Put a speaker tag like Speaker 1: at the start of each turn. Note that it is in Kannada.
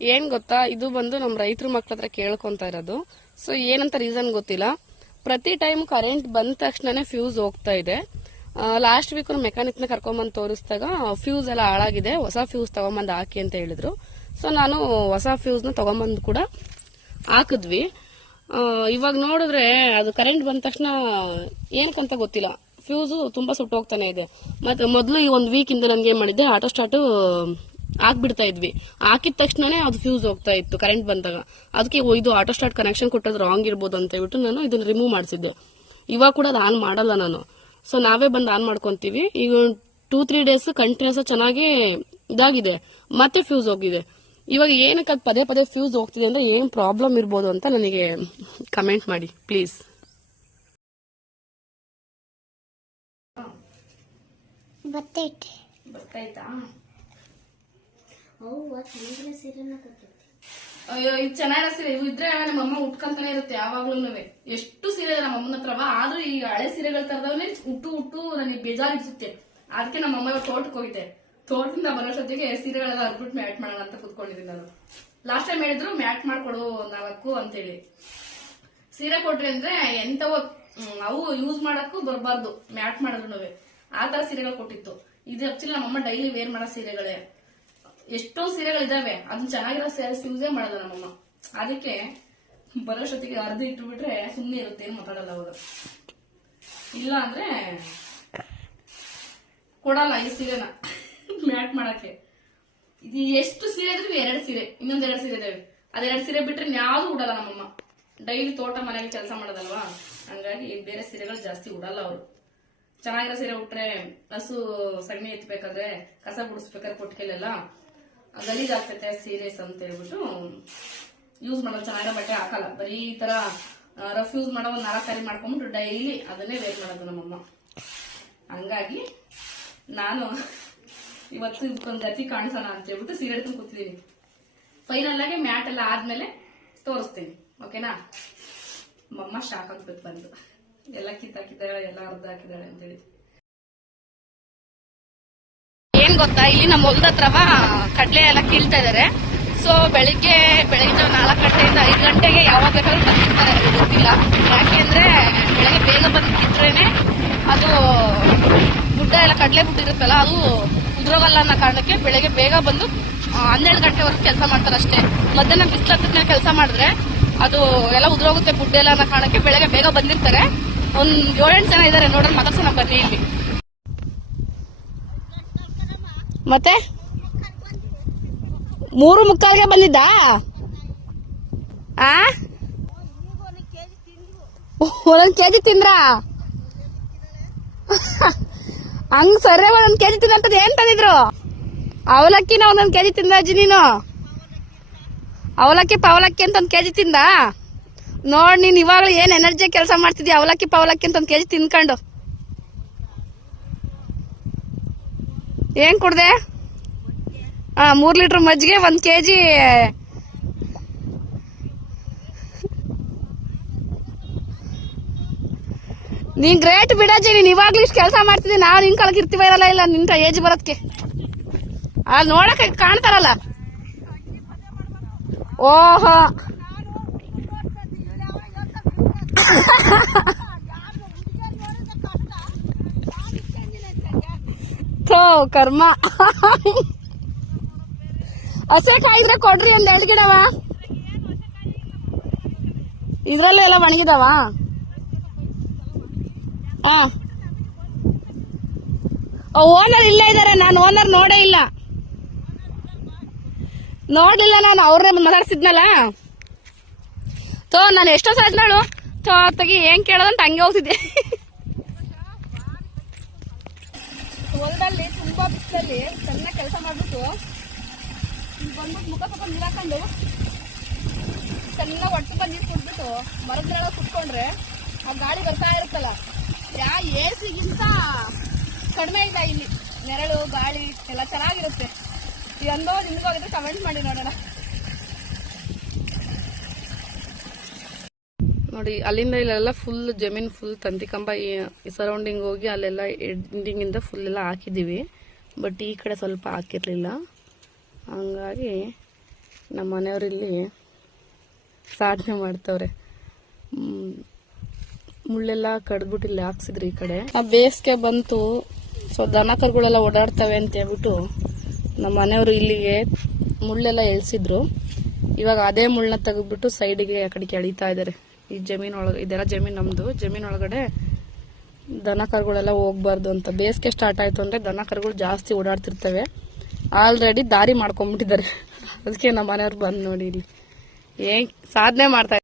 Speaker 1: ಏನ್ ಗೊತ್ತಾ? ಇದು ಬಂದು ನಮ್ಮ ರೈತರು ಮಕ್ಳ ಹತ್ರ ಕೇಳ್ಕೊಂತ ಇರೋದು. ಸೊ ಏನಂತ ರೀಸನ್ ಗೊತ್ತಿಲ್ಲ. ಪ್ರತಿ ಟೈಮ್ ಕರೆಂಟ್ ಬಂದ ತಕ್ಷಣನೇ ಫ್ಯೂಸ್ ಹೋಗ್ತಾ ಇದೆ. ಲಾಸ್ಟ್ ವೀಕ್ ಮೆಕ್ಯಾನಿಕ್ನ ಕರ್ಕೊಂಬಂದು ತೋರಿಸಿದಾಗ ಫ್ಯೂಸ್ ಎಲ್ಲ ಹಾಳಾಗಿದೆ. ಹೊಸ ಫ್ಯೂಸ್ ತಗೊಂಬಂದು ಹಾಕಿ ಅಂತ ಹೇಳಿದ್ರು. ಸೊ ನಾನು ಹೊಸ ಫ್ಯೂಸ್ನ ತಗೊಂಬಂದು ಕೂಡ ಹಾಕಿದ್ವಿ. ಇವಾಗ ನೋಡಿದ್ರೆ ಅದು ಕರೆಂಟ್ ಬಂದ ತಕ್ಷಣ ಏನಕ್ಕಂತ ಗೊತ್ತಿಲ್ಲ. ಫ್ಯೂಸ್ ತುಂಬಾ ಸುಟ್ಟು ಹೋಗ್ತಾನೆ ಇದೆ. ಮತ್ತೆ ಮೊದಲು ಈ ಒಂದು ವೀಕ್ ಇಂದ ನನಗೆ ಏನ್ ಮಾಡಿದ್ದೆ? ಆಟೋ ಸ್ಟಾರ್ಟ್ ಹಾಕ್ಬಿಡ್ತಾ ಇದ್ವಿ. ಹಾಕಿದ ತಕ್ಷಣನೇ ಅದು ಫ್ಯೂಸ್ ಹೋಗ್ತಾ ಇತ್ತು ಕರೆಂಟ್ ಬಂದಾಗ. ಅದಕ್ಕೆ ಇದು ಆಟೋ ಸ್ಟಾರ್ಟ್ ಕನೆಕ್ಷನ್ ಕೊಟ್ಟದ್ದು ರಾಂಗ್ ಇರ್ಬೋದು ಅಂತ ಹೇಳ್ಬಿಟ್ಟು ನಾನು ಇದನ್ನ ರಿಮೂವ್ ಮಾಡಿಸಿದ್ದು. ಇವಾಗ ಕೂಡ ಅದು ಆನ್ ಮಾಡಲ್ಲ ನಾನು. ಸೊ ನಾವೇ ಬಂದು ಆನ್ ಮಾಡ್ಕೊಂತೀವಿ. ಈಗ ಟೂ ತ್ರೀ ಡೇಸ್ ಕಂಟಿನ್ಯೂಸ್ ಚೆನ್ನಾಗಿ ಇದಾಗಿದೆ. ಮತ್ತೆ ಫ್ಯೂಸ್ ಹೋಗಿದೆ. ಇವಾಗ ಏನಕ್ಕೆ ಅದು ಪದೇ ಪದೇ ಫ್ಯೂಸ್ ಹೋಗ್ತಿದೆ ಅಂದ್ರೆ ಏನು ಪ್ರಾಬ್ಲಮ್ ಇರ್ಬೋದು ಅಂತ ನನಗೆ ಕಮೆಂಟ್ ಮಾಡಿ ಪ್ಲೀಸ್
Speaker 2: ಬತ್ತೈತೆ.
Speaker 1: ಗೊತ್ತಾಯ್ತಾ ಅಯ್ಯೋ ಇದು ಚೆನ್ನಾಗಿರೋ ಸೀರೆ. ಇವು ಇದ್ರೆ ನಮ್ಮ ಅಮ್ಮ ಉಟ್ಕೊಂತಾನೆ ಇರುತ್ತೆ ಯಾವಾಗ್ಲೂ ಎಷ್ಟು ಸೀರೆ ಇದೆ ನಮ್ಮ ಅಮ್ಮನ ಆದ್ರೂ ಈ ಹಳೆ ಸೀರೆಗಳ ತರದವೇ ಉಟ್ಟು ಉಟ್ಟು ನನಗೆ ಬೇಜಾರು ಇಡ್ಸುತ್ತೆ ಅದಕ್ಕೆ ನಮ್ಮ ಅಮ್ಮ ತೋಟಕ್ಕೆ ಹೋಗಿದ್ದೆ. ತೋಟದಿಂದ ಬರೋಷ್ಟೊತ್ತಿಗೆ ಸೀರೆಗಳೆಲ್ಲ ಅರ್ಬಿಟ್ಟು ಮ್ಯಾಟ್ ಮಾಡೋಣ ಅಂತ ಕುತ್ಕೊಂಡಿದ್ದೀನಿ ನಾನು. ಲಾಸ್ಟ್ ಟೈಮ್ ಹೇಳಿದ್ರು ಮ್ಯಾಟ್ ಮಾಡ್ಕೊಡು ನಾಲ್ಕು ಅಂತೇಳಿ. ಸೀರೆ ಕೊಟ್ರಿ ಅಂದ್ರೆ ಹ್ಮ್, ಅವು ಯೂಸ್ ಮಾಡಕ್ಕೂ ಬರಬಾರ್ದು ಮ್ಯಾಟ್ ಮಾಡಿದ್ರು ಆ ತರ ಸೀರೆಗಳು ಕೊಟ್ಟಿತ್ತು. ಇದು ಆಕ್ಚುಲಿ ನಮ್ಮಮ್ಮ ಡೈಲಿ ವೇರ್ ಮಾಡೋ ಸೀರೆಗಳೇ. ಎಷ್ಟೊಂದು ಸೀರೆಗಳಿದಾವೆ. ಅದನ್ನ ಚೆನ್ನಾಗಿರೋ ಸ್ಯಾರೀಸ್ ಯೂಸೇ ಮಾಡಲ್ಲ ನಮ್ಮಮ್ಮ. ಅದಕ್ಕೆ ಬರೋಷ್ಟೊತ್ತಿಗೆ ಅರ್ಧ ಇಟ್ಟು ಬಿಟ್ರೆ ಸುಮ್ಮನೆ ಇರುತ್ತೆ, ಏನು ಮಾತಾಡಲ್ಲ ಅವರು. ಇಲ್ಲ ಅಂದ್ರೆ ಕೊಡಲ್ಲ ಈ ಸೀರೆನ. ಮ್ಯಾಟ್ ಮಾಡಕ್ಕೆ. ಇದು ಎಷ್ಟು ಸೀರೆ ಇದ್ರೂ ಎರಡು ಸೀರೆ, ಇನ್ನೊಂದ್ ಎರಡು ಸೀರೆ ಇದಾವೆ. ಅದೆರಡು ಸೀರೆ ಬಿಟ್ರೆ ಯಾವ್ದು ಉಡಲ್ಲ ನಮ್ಮಮ್ಮ. ಡೈಲಿ ತೋಟ ಮನೆಯಲ್ಲಿ ಕೆಲಸ ಮಾಡೋದಲ್ವಾ? ಹಂಗಾಗಿ ಬೇರೆ ಸೀರೆಗಳು ಜಾಸ್ತಿ ಉಡಲ್ಲ ಅವರು. ಚೆನ್ನಾಗಿರೋ ಸೀರೆ ಉಟ್ರೆ ಹಸು ಸಗಣಿ ಎತ್ಬೇಕಾದ್ರೆ ಕಸ ಗುಡಿಸ್ಬೇಕಾದ್ರೆ ಕೊಟ್ಟಿಗೆಲೆಲ್ಲ ಗಲೀಜ್ ಆಗ್ತೈತೆ ಸೀರೆಸ್ ಅಂತ ಹೇಳ್ಬಿಟ್ಟು ಯೂಸ್ ಮಾಡೋ ಚೆನ್ನಾಗಿರೋ ಬಟ್ಟೆ ಹಾಕಲ್ಲ. ಬರೀ ಈ ತರ ರಫ್ ಯೂಸ್ ಮಾಡೋ ಒಂದು ನಾಲ್ಕು ಸಾರಿ ಮಾಡ್ಕೊಂಡ್ಬಿಟ್ಟು ಡೈಲಿ ಅದನ್ನೇ ವೇರ್ ಮಾಡೋದು ನಮ್ಮಮ್ಮ. ಹಂಗಾಗಿ ನಾನು ಇವತ್ತು ಇದಕ್ಕೊಂದು ಗತಿ ಕಾಣಿಸೋಣ ಅಂತ ಹೇಳ್ಬಿಟ್ಟು ಸೀರೆ ಹಿಡ್ಕೊಂಡು ಕೂತಿದ್ದೀನಿ ಫೈನಲ್ ಆಗಿ ಮ್ಯಾಟ್ ಎಲ್ಲ ಆದ್ಮೇಲೆ ತೋರಿಸ್ತೀನಿ. ಓಕೆನಾ ಮಮ್ಮ ಶಾಕ್ ಆಗ್ಬೇಕು ಬಂದು. ಎಲ್ಲ ಕಿತ್ತಾಕಿದ್ದಾಳೆ, ಎಲ್ಲ ಅರ್ಧ ಹಾಕಿದ್ದಾಳೆ ಅಂತೇಳಿ ಏನ್ ಗೊತ್ತಾ? ಇಲ್ಲಿ ನಮ್ಮ ಹೊಲದ ಹತ್ರವ ಕಡಲೆ ಎಲ್ಲ ಕೀಳ್ತಾ ಇದಾರೆ. ಸೊ ಬೆಳಿಗ್ಗೆ ಬೆಳಗ್ಗೆ ನಾಲ್ಕು ಗಂಟೆಯಿಂದ ಐದು ಗಂಟೆಗೆ ಯಾವಾಗ ಬೇಕಾದ್ರೂ ಬಂದಿರ್ತಾರೆ. ಗೊತ್ತಿಲ್ಲ. ಯಾಕೆ ಅಂದ್ರೆ ಬೆಳಗ್ಗೆ ಬೇಗ ಬಂದು ಕಿತ್ರೇನೆ ಅದು ಗುಡ್ಡ ಎಲ್ಲ ಕಡಲೆ ಬಿಟ್ಟಿರುತ್ತಲ್ಲ ಅದು ಉದ್ರೋಗಲ್ಲ ಅನ್ನೋ ಕಾರಣಕ್ಕೆ ಬೆಳಗ್ಗೆ ಬೇಗ ಬಂದು ಹನ್ನೆರಡು ಗಂಟೆವರೆಗೂ ಕೆಲಸ ಮಾಡ್ತಾರೆ ಅಷ್ಟೇ. ಮಧ್ಯಾಹ್ನ ಬಿಸಿಲು ಮೇಲೆ ಕೆಲಸ ಮಾಡಿದ್ರೆ ಅದು ಎಲ್ಲ ಉದ್ರೋಗುತ್ತೆ ಗುಡ್ಡ ಎಲ್ಲ ಅನ್ನೋ ಕಾರಣಕ್ಕೆ ಬೆಳಗ್ಗೆ ಬೇಗ ಬಂದಿರ್ತಾರೆ. ಒಂದ್ ಏಳೆಂಟು ಜನ ಇದಾರೆ ನೋಡೋಣ ಮಾತಾಡ್ಸೋಣ ಬನ್ನಿ ಇಲ್ಲಿ. ಮತ್ತೆ? ಮೂರು ಮುಕ್ಕಾಲ್ಗೆ ಬಂದಿದ್ದ? ಆ? ಒಂದೊಂದ್ ಕೆಜಿ ತಿಂದ್ರ? ಹಂಗ್ ಸರಿ ಒಂದೊಂದ್ ಕೆಜಿ ತಿನ್ನಂತದ್ ಏನ್ ತಂದಿದ್ರು? ಅವಲಕ್ಕಿನ ಒಂದೊಂದ್ ಕೆಜಿ ತಿಂದ ಅಜ್ಜಿ ನೀನು? ಅವಲಕ್ಕಿ ಪಾವಲಕ್ಕಿ ಅಂತ ಒಂದ್ ಕೆಜಿ ತಿಂದ? ನೋಡ್ ನೀನ್ ಇವಾಗ್ಲೂ ಏನ್ ಎನರ್ಜಿ ಕೆಲಸ ಮಾಡ್ತಿದ್ಯಾ? ಅವಲಕ್ಕಿ ಪಾವಲಕ್ಕಿ ಅಂತ ಒಂದ್ ಕೆಜಿ ತಿನ್ಕೊಂಡು. ಏನ್ ಕುಡ್ದೆ? ಹಾ ಮೂರ್ ಲೀಟರ್ ಮಜ್ಜಿಗೆ, ಒಂದ್ ಕೆಜಿ ನೀನ್ ಗ್ರೇಟ್ ಬಿಡಾಜಿ ನೀನ್ ಇವಾಗ್ಲೂ ಇಷ್ಟು ಕೆಲಸ ಮಾಡ್ತಿದ್ದೀನಿ ನಾವು ನಿನ್ ಕಳಕ್ ಇರ್ತೀವ ಇರಲ್ಲ, ಇಲ್ಲ ನಿಂತ ಏಜ್ ಬರೋದಕ್ಕೆ ಅಲ್ಲಿ ನೋಡಕ್ ಕಾಣ್ತಾರಲ್ಲ. ಓಹೋ. ಥೋ ಕರ್ಮ. ಹಸೆ ಕಾಯಿದ್ರೆ ಕೊಡ್ರಿ ಒಂದ್ ಎರಡು ಗಿಡವ ಇದ್ರಲ್ಲೂ ಎಲ್ಲ ಒಣಗಿದಾವ? ಓನರ್ ಇಲ್ಲೇ ಇದಾರೆ, ನಾನು ಓನರ್ ನೋಡೇ ಇಲ್ಲ. ನೋಡ್ಲಿಲ್ಲ ನಾನು ಅವ್ರನ್ನೇ ಮಾತಾಡ್ಸಿದ್ನಲ್ಲ? ತೋ, ನಾನು ಎಷ್ಟೋ ಸಲ ನೋಡು. ತೋ, ತಗಿ, ಏನ್ ಕೇಳೋದಂತ ಹಂಗೆ ಹೋಗ್ತಿದ್ದೆ. ಹೊಲದಲ್ಲಿ ತುಂಬಾ ಬಿಸಿಲಲ್ಲಿ ಚೆನ್ನಾಗಿ ಕೆಲಸ ಮಾಡಿಬಿಟ್ಟು ಇಲ್ಲಿ ಬಂದ್ಬಿಟ್ಟು ಮುಖ ಪಕ್ಕ ನೀರು ಹಾಕೊಂಡು ಚೆನ್ನಾಗಿ ಹೊಟ್ಟೆ ಬಂದು ನೀರು ಕುಡ್ಬಿಟ್ಟು ಮರದ ನೆರಳು ಕುತ್ಕೊಂಡ್ರೆ ಆ ಗಾಳಿ ಬರ್ತಾ ಇರುತ್ತಲ್ಲ, ಯಾ ಎ ಸಿಗಿಂತ ಕಡಿಮೆ ಇಲ್ಲ ಇಲ್ಲಿ. ನೆರಳು, ಗಾಳಿ ಎಲ್ಲ ಚೆನ್ನಾಗಿರುತ್ತೆ. ಈ ಅನುಭವ ನಿಮ್ಗೋಗಿದ್ರೆ ಕಮೆಂಟ್ ಮಾಡಿ ನೋಡೋಣ. ನೋಡಿ, ಅಲ್ಲಿಂದ ಇಲ್ಲೆಲ್ಲ ಫುಲ್ ಜಮೀನು ಫುಲ್ ತಂತಿ ಕಂಬ ಸರೌಂಡಿಂಗ್ ಹೋಗಿ ಅಲ್ಲೆಲ್ಲ ಎಂಡಿಂಗ್ ಇಂದ ಫುಲ್ ಎಲ್ಲ ಹಾಕಿದೀವಿ ಬಟ್ ಈ ಕಡೆ ಸ್ವಲ್ಪ ಹಾಕಿರಲಿಲ್ಲ. ಹಂಗಾಗಿ ನಮ್ಮ ಮನೆಯವರಿಲ್ಲಿ ಸಾಧನೆ ಮಾಡ್ತವ್ರೆ. ಮುಳ್ಳೆಲ್ಲ ಕಡ್ದ್ಬಿಟ್ಟು ಇಲ್ಲಿ ಹಾಕ್ಸಿದ್ರು ಈ ಕಡೆ. ಆ ಬೇಸಿಗೆ ಬಂತು. ಸೊ ದನ ಕರುಗಳೆಲ್ಲ ಓಡಾಡ್ತವೆ ಅಂತ ಹೇಳ್ಬಿಟ್ಟು ನಮ್ಮ ಮನೆಯವರು ಇಲ್ಲಿಗೆ ಮುಳ್ಳೆಲ್ಲ ಎಳ್ಸಿದ್ರು. ಇವಾಗ ಅದೇ ಮುಳ್ಳನ್ನ ತೆಗೆದ್ಬಿಟ್ಟು ಸೈಡಿಗೆ ಆ ಕಡೆಗೆ ಎಳಿತಾ ಇದ್ದಾರೆ ಈ ಜಮೀನ್ ಒಳಗೆ ಇದೆಲ್ಲ ಜಮೀನ್ ನಮ್ಮದು ಜಮೀನ್ ಒಳಗಡೆ ದನ ಕರುಗಳೆಲ್ಲ ಹೋಗ್ಬಾರ್ದು ಅಂತ. ಬೇಸಿಗೆ ಸ್ಟಾರ್ಟ್ ಆಯ್ತು ಅಂದ್ರೆ ದನ ಕರುಗಳು ಜಾಸ್ತಿ ಓಡಾಡ್ತಿರ್ತವೆ. ಆಲ್ರೆಡಿ ದಾರಿ ಮಾಡ್ಕೊಂಡ್ಬಿಟ್ಟಿದ್ದಾರೆ. ಅದಕ್ಕೆ ನಮ್ಮ ಮನೆಯವ್ರು ಬಂದು ನೋಡಿ ಇಲ್ಲಿ. ಸಾಧನೆ ಮಾಡ್ತಾ